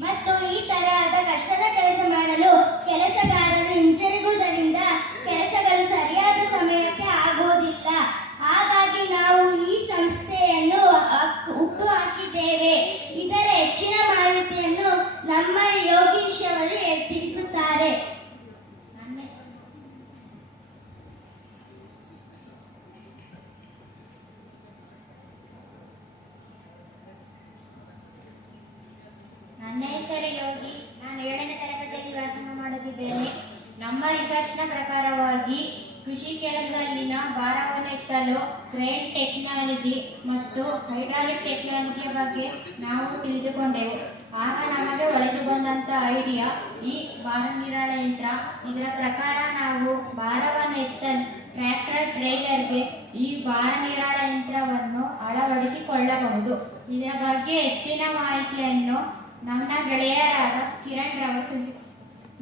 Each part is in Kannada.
ಮತ್ತು ಈ ತರಹದ ಕಷ್ಟದ ಕೆಲಸ ಮಾಡಲು ಕೆಲಸಗಾರರು ಹಿಂಜರಿಗುವುದರಿಂದ ಕೆಲಸಗಳು ಸರಿಯಾದ ಸಮಯಕ್ಕೆ ಆಗುವುದಿಲ್ಲ ಹಾಗಾಗಿ ನಾವು ಈ ಸಂಸ್ಥೆಯನ್ನು ಹಕ್- ಹುಟ್ಟುಹಾಕಿದ್ದೇವೆ ಇದರ ಹೆಚ್ಚಿನ ಮಾಹಿತಿಯನ್ನು ನಮ್ಮ ಯೋಗೀಶ್ ಅವರು ತಿಳಿಸುತ್ತಾರೆ ನನ್ನ ಹೆಸರು ಯೋಗಿ ನಾನು ಏಳನೇ ತರಗತಿಯಲ್ಲಿ ವ್ಯಾಸಂಗ ಮಾಡುತ್ತಿದ್ದೇನೆ. ನಮ್ಮ ರಿಸರ್ಚ್ನ ಪ್ರಕಾರವಾಗಿ ಕೃಷಿ ಕೆಲಸದಲ್ಲಿನ ಭಾರವನ್ನು ಎತ್ತಲು ಕ್ರೇನ್ ಟೆಕ್ನಾಲಜಿ ಮತ್ತು ಹೈಡ್ರಾಲಿಕ್ ಟೆಕ್ನಾಲಜಿಯ ಬಗ್ಗೆ ನಾವು ತಿಳಿದುಕೊಂಡೆವು. ಆಗ ನಮಗೆ ಒಳಗೆ ಬಂದಂಥ ಐಡಿಯಾ ಈ ಭಾರ ನಿರಾಳ ಯಂತ್ರ. ಇದರ ಪ್ರಕಾರ ನಾವು ಭಾರವನ್ನು ಎತ್ತಲು ಟ್ರ್ಯಾಕ್ಟರ್ ಟ್ರೈಲರ್ಗೆ ಈ ಭಾರ ನಿರಾಳ ಯಂತ್ರವನ್ನು ಅಳವಡಿಸಿಕೊಳ್ಳಬಹುದು. ಇದರ ಬಗ್ಗೆ ಹೆಚ್ಚಿನ ಮಾಹಿತಿಯನ್ನು ನನ್ನ ಗೆಳೆಯರಾದ ಕಿರಣ್ ರವರು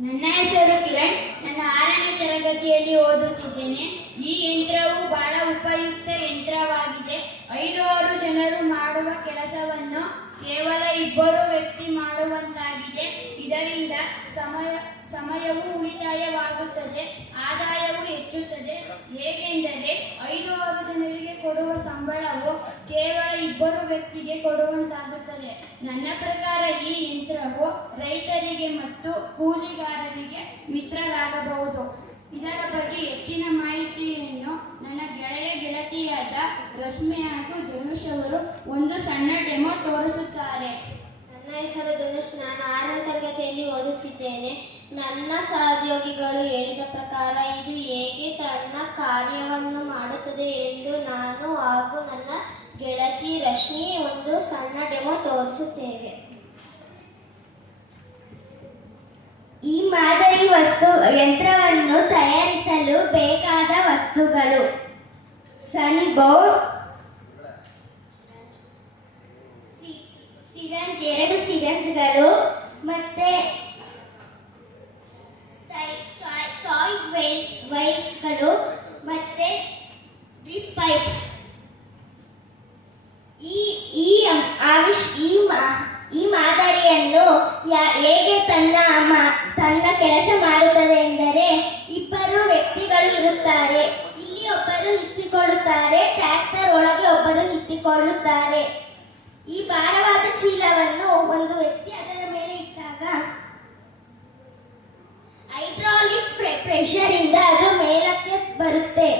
ನನ್ನ ಹೆಸರು ಕಿರಣ್. ನಾನು ಆರನೇ ತರಗತಿಯಲ್ಲಿ ಓದುತ್ತಿದ್ದೇನೆ. ಈ ಯಂತ್ರವು ಬಹಳ ಉಪಯುಕ್ತ ಯಂತ್ರವಾಗಿದೆ. ಐದು ಆರು ಜನರು ಮಾಡುವ ಕೆಲಸವನ್ನು ಕೇವಲ ಇಬ್ಬರು ವ್ಯಕ್ತಿ ಮಾಡುವಂತಾಗಿದೆ. ಇದರಿಂದ ಸಮಯ, ಸಮಯವು ಉಳಿತಾಯವಾಗುತ್ತದೆ, ಆದಾಯವೂ ಹೆಚ್ಚುತ್ತದೆ. ಹೇಗೆಂದರೆ ಐದು ಆರು ಜನರಿಗೆ ಕೊಡುವ ಸಂಬಳವು ಕೇವಲ ಇಬ್ಬರು ವ್ಯಕ್ತಿಗೆ ಕೊಡುವಂತಾಗುತ್ತದೆ. ನನ್ನ ಪ್ರಕಾರ ಈ ಯಂತ್ರವು ರೈತರಿಗೆ ಮತ್ತು ಕೂಲಿಗಾರರಿಗೆ ಮಿತ್ರರಾಗಬಹುದು. ಇದರ ಬಗ್ಗೆ ಹೆಚ್ಚಿನ ಮಾಹಿತಿಯನ್ನು ನನ್ನ ಗೆಳೆಯ ಗೆಳತಿಯಾದ ರಶ್ಮಿ ಹಾಗೂ ಧನುಷ್ ಅವರು ಒಂದು ಸಣ್ಣ ಡೆಮೋ ತೋರಿಸುತ್ತಾರೆ. ನನ್ನ ಹೆಸರು ಧನುಷ್. ನಾನು ಆರನೇ ತರಗತಿಯಲ್ಲಿ ಓದುತ್ತಿದ್ದೇನೆ. ನನ್ನ ಸಹೋದ್ಯೋಗಿಗಳು ಹೇಳಿದ ಪ್ರಕಾರ ಇದು ಹೇಗೆ ತನ್ನ ಕಾರ್ಯವನ್ನು ಮಾಡುತ್ತದೆ ಎಂದು ನಾನು ಹಾಗೂ ನನ್ನ ಗೆಳತಿ ರಶ್ಮಿ ಒಂದು ಸಣ್ಣ ಡೆಮೋ ತೋರಿಸುತ್ತೇವೆ. ಈ ಮಾದರಿ ವಸ್ತು ಯಂತ್ರವನ್ನು ತಯಾರಿಸಲು ಬೇಕಾದ ವಸ್ತುಗಳು. ಸನ್ ಬೋರ್ಡ್ ಸಿರಂಜ್, ಎರಡು ಸಿರಂಜ್ಗಳು ಮತ್ತೆ ಟಾಯ್ ವೈಲ್ಸ್, ವೈಲ್ಸ್ಗಳು ಮತ್ತೆ ಡ್ರಿಪ್ ಪೈಪ್ಸ್ ಈ ಈ ಆವಿಷ್ ಈ ಈ ಮಾದರಿಯನ್ನು ಹೇಗೆ ತನ್ನ ತನ್ನ ಕೆಲಸ ಮಾಡುತ್ತದೆ ಎಂದರೆ ಇಬ್ಬರು ವ್ಯಕ್ತಿಗಳು ಇರುತ್ತಾರೆ. ಇಲ್ಲಿ ಒಬ್ಬರು ನಿಂತಿಕೊಳ್ಳುತ್ತಾರೆ ಟ್ರ್ಯಾಕ್ಟರ್ ಒಳಗೆ ಒಬ್ಬರು ನಿಂತಿಕೊಳ್ಳುತ್ತಾರೆ. ಈ ಭಾರವಾದ ಚೀಲವನ್ನು ಒಂದು ವ್ಯಕ್ತಿ ಅದರ ಮೇಲೆ ಇಟ್ಟಾಗ ಹೈಡ್ರಾಲಿಕ್ ಪ್ರೆಷರ್ ಇಂದ ಅದು ಮೇಲಕ್ಕೆ ಬರುತ್ತೆ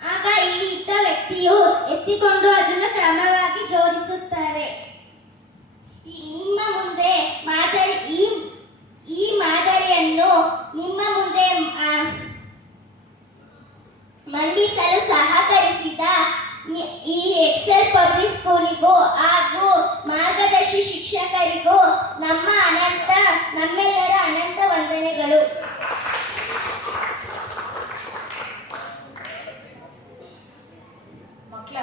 ಆಗ ಇಲ್ಲಿ ಇದ್ದ ವ್ಯಕ್ತಿಯು ಎತ್ತಿಕೊಂಡು ಅದನ್ನು ಕ್ರಮವಾಗಿ ಜೋಡಿಸುತ್ತಾರೆ ಈ ನಿಮ್ಮ ಮುಂದೆ ಮಾದರಿ ಈ ಈ ಮಾದರಿಯನ್ನು ನಿಮ್ಮ ಮುಂದೆ ಆ, ಮಂಡಿಸಲು ಸಹಕರಿಸಿದ ನಿ- ಈ ಎಕ್ಸೆಲ್ ಪಬ್ಲಿಕ್ ಸ್ಕೂಲಿಗೂ ಹಾಗೂ ಮಾರ್ಗದರ್ಶಿ ಶಿಕ್ಷಕರಿಗೂ ನಮ್ಮ ಅನಂತ, ನಮ್ಮೆಲ್ಲರ ಅನಂತ ವಂದನೆಗಳು. ಮಕ್ಕಳ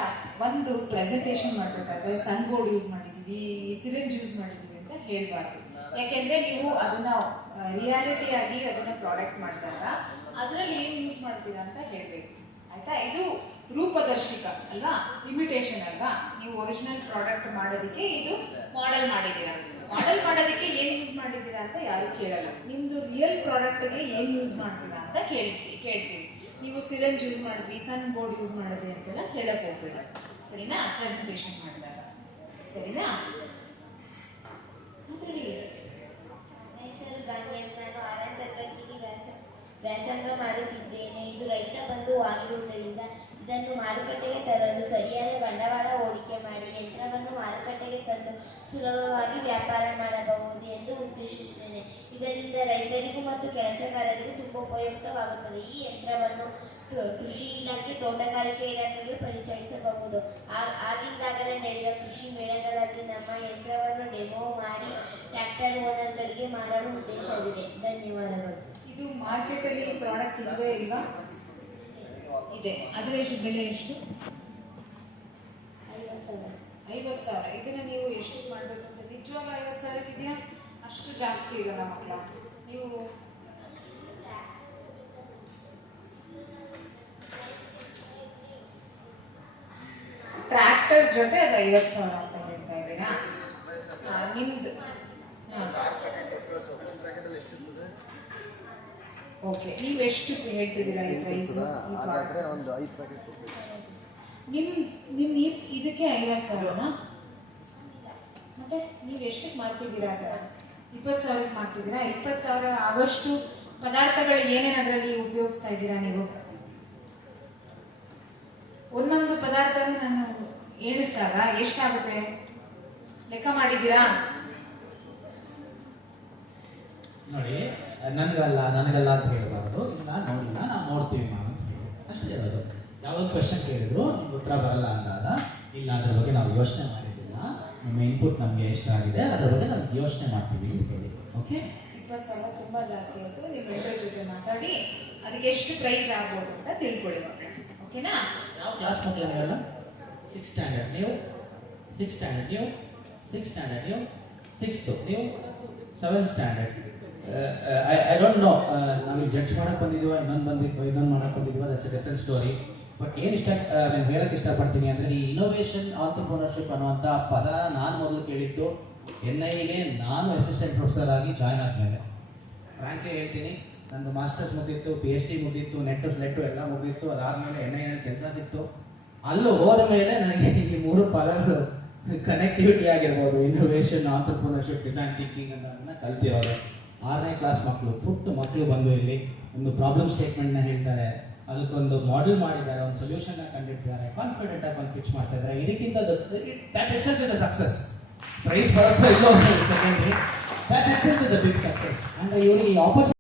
ಒಂದು ಪ್ರೆಸೆಂಟೇಷನ್ ಮಾಡ್ಬೇಕಾದ್ರೆ ಸನ್ ಬೋರ್ಡ್ ಯೂಸ್ ಮಾಡಿದೀವಿ ಸಿರಿಂಜ್ ಯೂಸ್ ಮಾಡಿದೀವಿ ಅಂತ ಹೇಳ್ಬಾರ್ದು. ಯಾಕೆಂದ್ರೆ ನೀವು ಅದನ್ನ ರಿಯಾಲಿಟಿ ಆಗಿ ಅದನ್ನ ಪ್ರಾಡಕ್ಟ್ ಮಾಡಿದಾಗ ಅದರಲ್ಲಿ ಏನು ಯೂಸ್ ಮಾಡ್ತೀರಾ ಅಂತ ಹೇಳ್ಬೇಕು. ಆಯ್ತಾ? ಇದು ರೂಪದರ್ಶಿಕ ಅಲ್ವಾ? ಇಮಿಟೇಷನ್ ಅಲ್ವಾ? ನೀವು ಒರಿಜಿನಲ್ ಪ್ರಾಡಕ್ಟ್ ಮಾಡೋದಕ್ಕೆ ಇದು ಮಾಡೆಲ್ ಮಾಡಿದ್ದೀರಾ. ಮಾಡೆಲ್ ಮಾಡೋದಕ್ಕೆ ಏನು ಯೂಸ್ ಮಾಡಿದ್ದೀರಾ ಅಂತ ಯಾರು ಕೇಳಲ್ಲ. ನಿಮ್ದು ರಿಯಲ್ ಪ್ರಾಡಕ್ಟ್ಗೆ ಏನು ಯೂಸ್ ಮಾಡ್ತೀರಾ ಅಂತ ಕೇಳ್ತೀವಿ ಕೇಳ್ತೀವಿ. ನೀವು ಸಿರಂಜ್ ಯೂಸ್ ಮಾಡಿದ್ವಿ ಸನ್ ಬೋರ್ಡ್ ಯೂಸ್ ಮಾಡಿದ್ವಿ ಅಂತೆಲ್ಲ ಹೇಳಕ್ ಹೋಗ್ಬೇಡ. ಸರಿನಾ? ಪ್ರೆಸೆಂಟೇಷನ್ ಮಾಡಿದಾಗ. ಸರಿನಾ? ಮಾತಾಡಿ ನನ್ನ ಹೆಸರು ಗಣ್ಯ ನಾನು ಆರನೇ ತರಗತಿಯಲ್ಲಿ ವ್ಯಾಸ ವ್ಯಾಸಂಗ ಮಾಡುತ್ತಿದ್ದೇನೆ ಇದು ರೈತ ಬಂಧು ಆಗಿರುವುದರಿಂದ ಇದನ್ನು ಮಾರುಕಟ್ಟೆಗೆ ತರಲು ಸರಿಯಾದ ಬಂಡವಾಳ ಹೂಡಿಕೆ ಮಾಡಿ ಯಂತ್ರವನ್ನು ಮಾರುಕಟ್ಟೆಗೆ ತಂದು ಸುಲಭವಾಗಿ ವ್ಯಾಪಾರ ಮಾಡಬಹುದು ಎಂದು ಉದ್ದೇಶಿಸಿದ್ದೇನೆ ಇದರಿಂದ ರೈತರಿಗೂ ಮತ್ತು ಕೆಲಸಗಾರರಿಗೂ ತುಂಬ ಉಪಯುಕ್ತವಾಗುತ್ತದೆ. ಈ ಯಂತ್ರವನ್ನು ಕೃಷಿ ಇಲಾಖೆ, ತೋಟಗಾರಿಕೆ ಇಲಾಖೆಗೆ ಪರಿಚಯಿಸಬಹುದು. ಆಗ ಆಗಿಂದಾಗಲೇ ನಡೆಯುವ ಕೃಷಿ ಮೇಳಗಳಲ್ಲಿ ನಮ್ಮ ಯಂತ್ರವನ್ನು ಡೆಮೋ ಮಾಡಿ ಟ್ರ್ಯಾಕ್ಟರ್ ಓನರ್ಗಳಿಗೆ ಮಾರಲು ಉದ್ದೇಶವಿದೆ. ಧನ್ಯವಾದಗಳು. ಇದು ಮಾರ್ಕೆಟ್ ಅಲ್ಲಿ ಪ್ರಾಡಕ್ಟ್ ಇಲ್ವೇ ಇಲ್ವಾ? ಇದೆ. ಅದರ ಎಷ್ಟು ಬೆಲೆ ಎಷ್ಟು? ಐವತ್ತು ಸಾವಿರ. ಐವತ್ತು ಸಾವಿರ. ಇದನ್ನ ನೀವು ಎಷ್ಟು ಮಾಡಬೇಕು ಅಂತ ನಿಜವಾಗ್ಲೂ ಐವತ್ತು ಸಾವಿರ ಇದೆಯಾ? ಅಷ್ಟು ಜಾಸ್ತಿ ಇರಲ್ಲ ಮಕ್ಕಳ? ನೀವು ಟ್ರ್ಯಾಕ್ಟರ್ ಜೊತೆ ಅದು ಐವತ್ತು ಸಾವಿರ ಅಂತ ಹೇಳ್ತಾ ಇದ್ದೀರಾ? ನಿಮ್ದು ಓಕೆ ನೀವು ಎಷ್ಟು ಹೇಳ್ತಿದ್ದೀರಾ ಈ ಪ್ರೈಸ್ ಹಾಗಾದ್ರೆ ಒಂದು ಐದು ಪ್ಯಾಕೆಟ್ ನಿಮ್ ನಿಮ್ ಈ- ಇದಕ್ಕೆ ಐವತ್ತು ಸಾವಿರನಾ? ಮತ್ತೆ ನೀವು ಎಷ್ಟಕ್ಕೆ ಮಾಡ್ತಿದ್ದೀರಾ ಅದರ ಇಪ್ಪತ್ತು ಸಾವಿರಕ್ಕೆ ಮಾಡ್ತಿದ್ದೀರಾ ಇಪ್ಪತ್ತು ಸಾವಿರ ಆಗೋಷ್ಟು ಪದಾರ್ಥಗಳು ಏನೇನು ಅದರಲ್ಲಿ ಉಪಯೋಗಿಸ್ತಾ ಇದ್ದೀರಾ ನೀವು? ಒಂದೊಂದು ಪದಾರ್ಥ ನಾನು ಎಣಿಸಿದಾಗ ಎಷ್ಟಾಗುತ್ತೆ? ಲೆಕ್ಕ ಮಾಡಿದ್ದೀರಾ? ನೋಡಿ ನನಗಲ್ಲ ನನಗಲ್ಲ ಅಂತ ಹೇಳಬಾರ್ದು. ಇಲ್ಲ ನೋಡಿಲ್ಲ ನಾವು ನೋಡ್ತೀವಿ ನಾವು ಅಂತ ಹೇಳಿ. ಅಷ್ಟೇ ಹೇಳೋದು ಯಾವ್ದೊಂದು ಕ್ವಶನ್ ಕೇಳಿದ್ರು ನಿಮ್ಗೆ ಉತ್ತರ ಬರಲ್ಲ ಅಂದಾಗ ಇಲ್ಲ ಅದ್ರ ಬಗ್ಗೆ ನಾವು ಯೋಚನೆ ಮಾಡಿದ್ದಿಲ್ಲ. ನಿಮ್ಮ ಇನ್ಪುಟ್ ನಮಗೆ ಇಷ್ಟ ಆಗಿದೆ ಅದ್ರ ಬಗ್ಗೆ ನಾವು ಯೋಚನೆ ಮಾಡ್ತೀವಿ ಅಂತ ಹೇಳಿ. ಓಕೆ ಇಪ್ಪತ್ತು ಸಾವಿರ ತುಂಬ ಜಾಸ್ತಿ ಆಯಿತು ನಿಮ್ಮ ಮೆಂಟರ್ ಜೊತೆ ಮಾತಾಡಿ ಅದಕ್ಕೆ ಎಷ್ಟು ಪ್ರೈಸ್ ಆಗ್ಬೋದು ಅಂತ ತಿಳ್ಕೊಳ್ಳಿ ಮಕ್ಕಳೇ. ಓಕೆನಾ ಯಾವ ಕ್ಲಾಸ್ ಮಕ್ಕಳು ನೀವೆಲ್ಲ? ಸಿಕ್ಸ್ ಸ್ಟ್ಯಾಂಡರ್ಡ್ ನೀವು? ಸಿಕ್ಸ್ ಸ್ಟ್ಯಾಂಡರ್ಡ್ ನೀವು? ಸಿಕ್ಸ್ ಸ್ಟ್ಯಾಂಡರ್ಡ್ ನೀವು? ಸಿಕ್ಸ್ತು ನೀವು? Seventh standard I I don't know ನಮಗೆ ಜಡ್ಜ್ ಮಾಡಕ್ಕೆ ಬಂದಿದ್ದೀವ, ಇನ್ನೊಂದು ಬಂದಿದ್ವ ಇನ್ನೊಂದು ಮಾಡಕ್ಕೆ ಬಂದಿದ್ವ ದಟ್ಸ್ ಡಿಫ್ರೆಂಟ್ ಸ್ಟೋರಿ ಬಟ್ ಏನು ಇಷ್ಟ ನಾನು ಹೇಳಕ್ಕೆ ಇಷ್ಟಪಡ್ತೀನಿ ಅಂದರೆ ಈ ಇನೋವೇಷನ್ ಆಂಟರ್ಪ್ರೋನರ್ಶಿಪ್ ಅನ್ನುವಂಥ ಪದ ನಾನು ಮೊದಲು ಕೇಳಿದ್ದು ಎನ್ ಐಗೆ ನಾನು ಅಸಿಸ್ಟೆಂಟ್ ಪ್ರೊಫೆಸರ್ ಆಗಿ ಜಾಯ್ನ್ ಆದಮೇಲೆ. ಫ್ರಾಂಕ್ಲಿ ಹೇಳ್ತೀನಿ, ನಂದು ಮಾಸ್ಟರ್ಸ್ ಮುಗಿದಿತ್ತು ಪಿ ಎಚ್ ಡಿ ಮುಗೀತು ನೆಟ್ಟು ಸ್ಲೆಟ್ಟು ಎಲ್ಲ ಮುಗಿದಿತ್ತು ಅದಾದಮೇಲೆ ಎನ್ ಐನಲ್ಲಿ ಕೆಲಸ ಸಿಕ್ತು. ಅಲ್ಲೂ ಹೋದ ಮೇಲೆ ನನಗೆ ಈ ಮೂರು ಪದಗಳು ಕನೆಕ್ಟಿವಿಟಿ ಆಗಿರ್ಬೋದು ಇನೋವೇಷನ್ ಆಂಟರ್ಪ್ರಿನರ್ಶಿಪ್ ಡಿಸೈನ್ ಥಿಂಕಿಂಗ್ ಅನ್ನೋದನ್ನ ಕಲ್ತಿರೋರು ಆರನೇ ಕ್ಲಾಸ್ ಮಕ್ಕಳು ಪುಟ್ಟ ಮಕ್ಕಳು ಬಂದು ಇಲ್ಲಿ ಒಂದು ಪ್ರಾಬ್ಲಮ್ ಸ್ಟೇಟ್ಮೆಂಟ್ನ ಹೇಳ್ತಾರೆ. ಅದಕ್ಕೊಂದು ಮಾಡೆಲ್ ಮಾಡಿದ್ದಾರೆ, ಒಂದು ಸೊಲ್ಯೂಷನ್ನ ಕಂಡಿಟ್ಟಿದ್ದಾರೆ. ಕಾನ್ಫಿಡೆಂಟ್ ಆಗಿ ಒಂದು ಪಿಚ್ ಮಾಡ್ತಾ ಇದ್ದಾರೆ. ಇದಕ್ಕಿಂತ that is a success prize ಬರುತ್ತೋ ಇಲ್ಲೋ that is a big success ಅಂದ್ರೆ ಇವರಿಗೆ ಈ ಆಪರ್ಚುನಿಟಿ